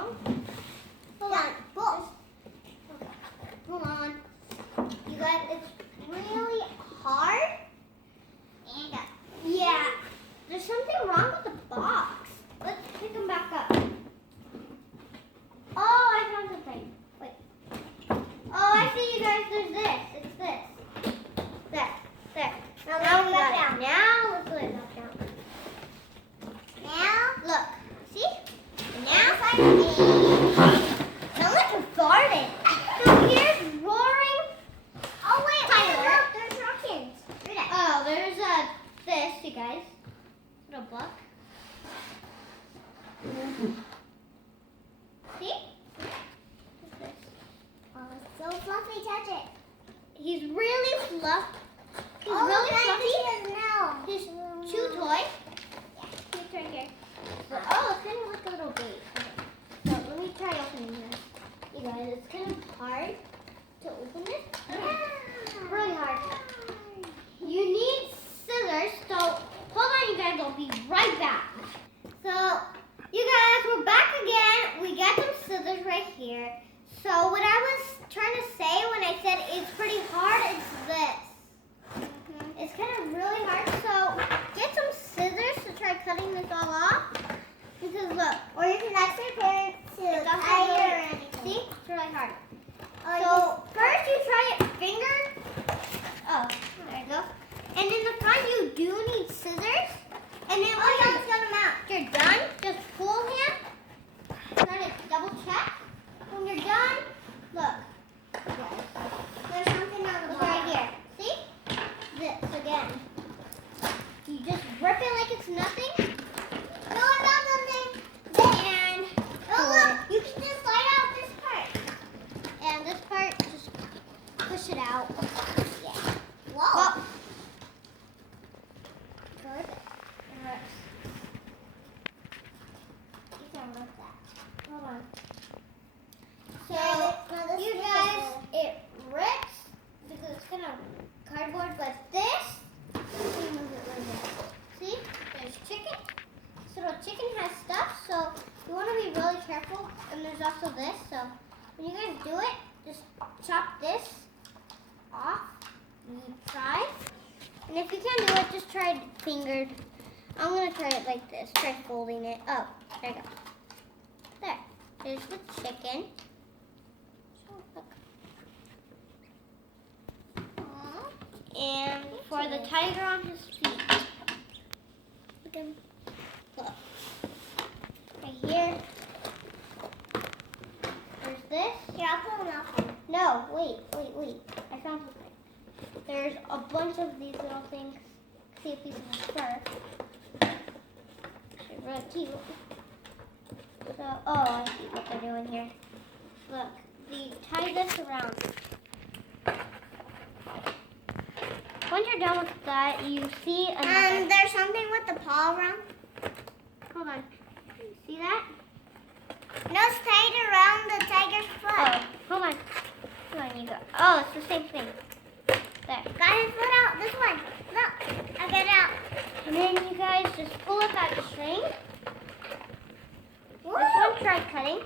wrong. Hold on. Hold on. You guys, it's really hard. And yeah, there's something wrong with the box. Let's pick them back up. Oh, I found something. Wait. Oh, I see, you guys. There's this. It's this. There. Now we got it. Now let's put it back down. Now look. See? Now now let's start it. So here's Roaring. Oh wait, Tyler. Look, there's rockets. Oh, there's this, you guys. Little book. See? What's this? Oh, it's so fluffy. Touch it. He's really fluffy. He's really fluffy. His chew toy. Yeah, it's right here. But, oh, it's kind of like a little bait. Okay. So let me try opening this. You guys, it's kind of hard to open it. Okay. Really hard. You need scissors. So hold on, you guys. I'll be right back. So you guys, we're back again. We got some scissors right here. So what I was trying to say when I said it's pretty hard, it's this. It's kind of really hard, so get some scissors to try cutting this all off. Because look, or you can actually put it to tie or anything. See, it's really hard. So first you try it fingered. Oh, there you go. And in the front you do need scissors. And then when you're done, just pull him. Try to double check. When you're done, look. There's something on the bottom. Right here. See? This again. You just rip it like it's nothing. No, it's not nothing. And look, you can just slide out this part. And this part, just push it out. Yeah. Whoa. Good. You can lift that. Hold on. So, you guys, it rips because it's kind of cardboard, but this, see, there's chicken. This little chicken has stuff, so you want to be really careful. And there's also this, so when you guys do it, just chop this off. You try. And if you can't do it, just try it fingered. I'm going to try it like this. Try folding it up. There you go. There. There's the chicken. And for the tiger on his feet. Look at him. Look. Right here. There's this. Here, I'll pull him out. No, wait. I found something. There's a bunch of these little things. See a piece of fur. They're really cute. So, oh, I see what they're doing here. Look, they tie this around. Once you're done with that, you see another. There's something with the paw around. Hold on. See that? No, it's tied around the tiger's foot. Oh, hold on. Come on, you go. Oh, it's the same thing. There. Got his foot out. This one. Look, I got it out. And then you guys just pull up that string. Woo! This one, try cutting.